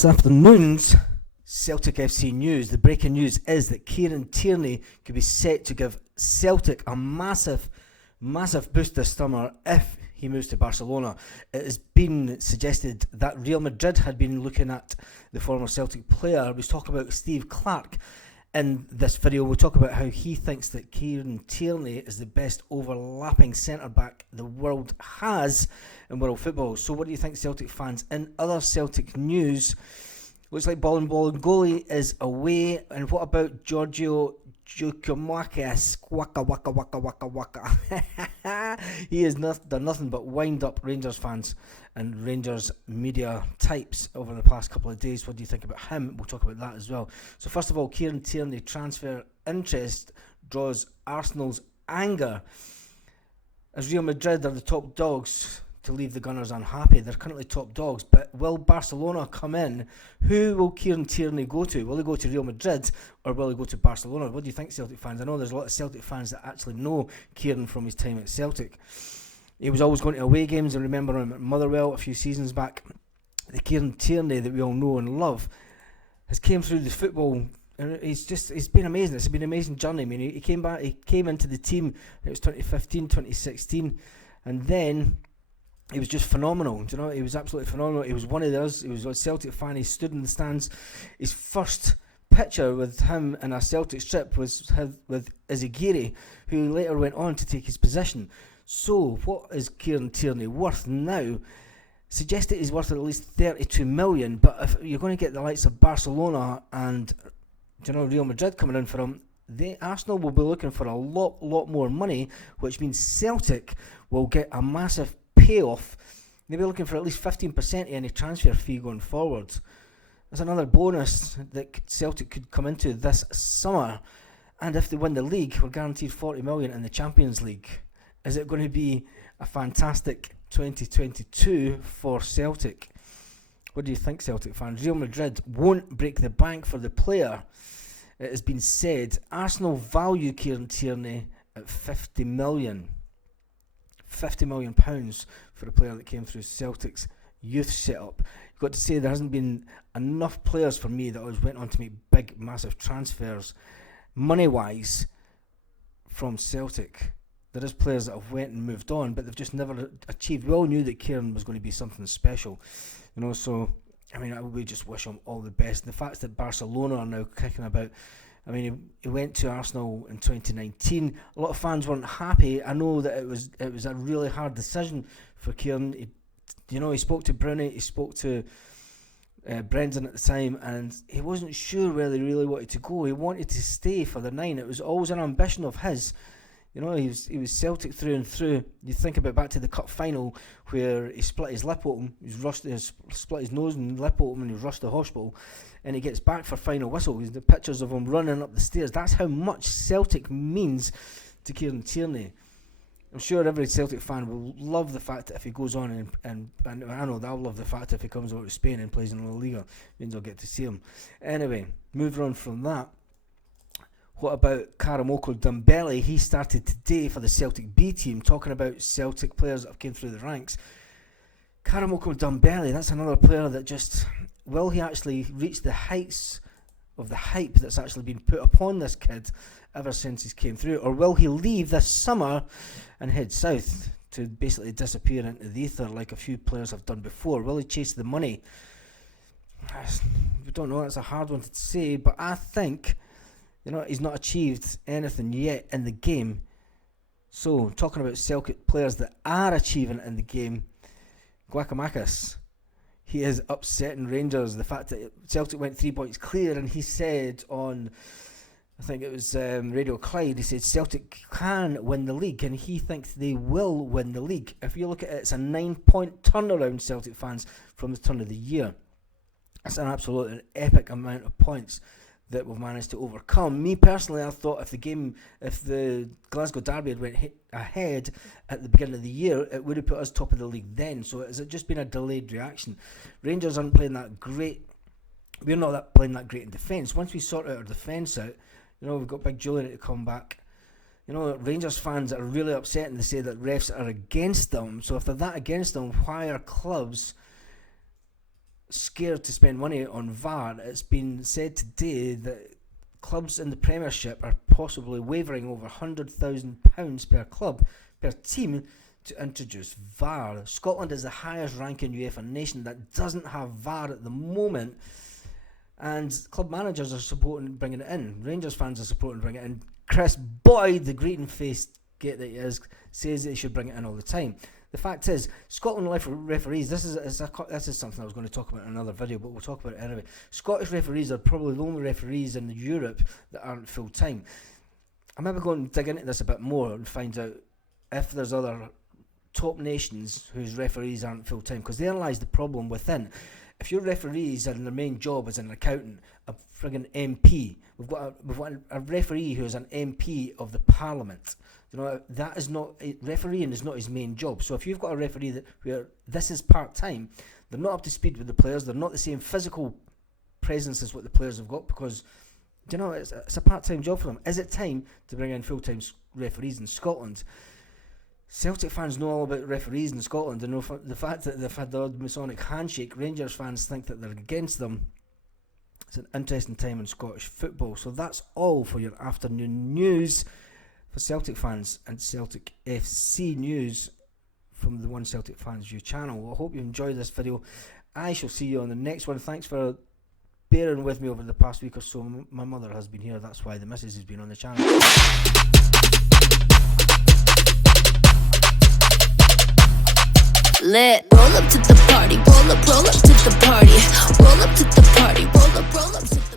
This afternoon's Celtic FC news, the breaking news is that Kieran Tierney could be set to give Celtic a massive boost this summer if he moves to Barcelona. It has been suggested that Real Madrid had been looking at the former Celtic player. We was talking about Steve Clarke in this video. We'll talk about how he thinks that Kieran Tierney is the best overlapping centre-back the world has in world football. So what do you think, Celtic fans? In other Celtic news, looks like Ball and goalie is away. And what about Giorgio Giacomakis? Waka. He has done nothing but wind up Rangers fans and Rangers media types over the past couple of days. What do you think about him? We'll talk about that as well. So first of all, Kieran Tierney transfer interest draws Arsenal's anger, as Real Madrid are the top dogs to leave the Gunners unhappy. They're currently top dogs, but will Barcelona come in? Who will Kieran Tierney go to? Will he go to Real Madrid or will he go to Barcelona? What do you think, Celtic fans? I know there's a lot of Celtic fans that actually know Kieran from his time at Celtic. He was always going to away games, and remember him at Motherwell a few seasons back. The Kieran Tierney that we all know and love has came through the football, and it's been amazing. It's been an amazing journey. I mean, he came into the team, it was 2015, 2016, and then he was just phenomenal. Do you know, he was absolutely phenomenal. He was one of those. He was a Celtic fan. He stood in the stands. His first picture with him in a Celtic strip was with Izagiri, who later went on to take his position. So, what is Kieran Tierney worth now? Suggested he's worth at least 32 million. But if you're going to get the likes of Barcelona and Real Madrid coming in for him, Arsenal will be looking for a lot more money, which means Celtic will get a massive payoff. They'll be looking for at least 15% of any transfer fee going forward. There's another bonus that Celtic could come into this summer, and if they win the league, we're guaranteed 40 million in the Champions League. Is it going to be a fantastic 2022 for Celtic? What do you think, Celtic fans? Real Madrid won't break the bank for the player. It has been said Arsenal value Kieran Tierney at 50 million. £50 million for a player that came through Celtic's youth setup. You've got to say there hasn't been enough players for me that always went on to make big, massive transfers, money-wise, from Celtic. There is players that have went and moved on, but they've just never achieved. We all knew that Kieran was going to be something special, so I mean, we just wish him all the best. And the fact that Barcelona are now kicking about. I mean, he went to Arsenal in 2019. A lot of fans weren't happy. I know that it was a really hard decision for Kieran. He spoke to Bruni, he spoke to Brendan at the time, and he wasn't sure whether he really wanted to go. He wanted to stay for the 9. It was always an ambition of his. He was Celtic through and through. You think about back to the cup final where he split his lip open, split his nose and lip open, and he was rushed to hospital, and he gets back for final whistle. The pictures of him running up the stairs. That's how much Celtic means to Kieran Tierney. I'm sure every Celtic fan will love the fact that if he goes on and I know they'll love the fact that if he comes over to Spain and plays in La Liga, means I'll get to see him. Anyway, moving on from that. What about Karamoko Dembele? He started today for the Celtic B team, talking about Celtic players that have came through the ranks. Karamoko Dembele, that's another player that just, will he actually reach the heights of the hype that's actually been put upon this kid ever since he came through? Or will he leave this summer and head south to basically disappear into the ether like a few players have done before? Will he chase the money? We don't know, it's a hard one to say, but I think he's not achieved anything yet in the game. So, talking about Celtic players that are achieving in the game, Giacomakis, he is upsetting Rangers. The fact that Celtic went 3 points clear, and he said on, I think it was Radio Clyde, he said Celtic can win the league, and he thinks they will win the league. If you look at it, it's a 9-point turnaround, Celtic fans, from the turn of the year. It's an absolute epic amount of points that we've managed to overcome. Me personally, I thought if the Glasgow Derby had went ahead at the beginning of the year, it would have put us top of the league then. So has it just been a delayed reaction? Rangers aren't playing that great. We're not playing that great in defence. Once we sort out our defence out, we've got Big Julian to come back. Rangers fans are really upset and they say that refs are against them. So if they're that against them, why are clubs scared to spend money on VAR. It's been said today that clubs in the Premiership are possibly wavering over £100,000 per club, per team, to introduce VAR. Scotland is the highest ranking UEFA nation that doesn't have VAR at the moment, and club managers are supporting bringing it in. Rangers fans are supporting bringing it in. Chris Boyd, the greeting-faced git that he is, says they should bring it in all the time. The fact is, Scotland referees, this is something I was going to talk about in another video, but we'll talk about it anyway. Scottish referees are probably the only referees in Europe that aren't full-time. I'm maybe going to dig into this a bit more and find out if there's other top nations whose referees aren't full-time, because there lies the problem within. If your referees and their main job is an accountant, a friggin' MP, we've got a referee who is an MP of the Parliament. You know, that is not, refereeing is not his main job. So if you've got a referee where this is part-time, they're not up to speed with the players, they're not the same physical presence as what the players have got, because, you know, it's a part-time job for them. Is it time to bring in full-time referees in Scotland? Celtic fans know all about referees in Scotland and know the fact that they've had the odd Masonic handshake. Rangers fans think that they're against them. It's an interesting time in Scottish football. So that's all for your afternoon news for Celtic fans and Celtic FC news from the One Celtic Fans View channel. I hope you enjoyed this video. I shall see you on the next one. Thanks for bearing with me over the past week or so. My mother has been here, that's why the missus has been on the channel. Lit. Roll up to the party, roll up to the party, roll up to the party, roll up to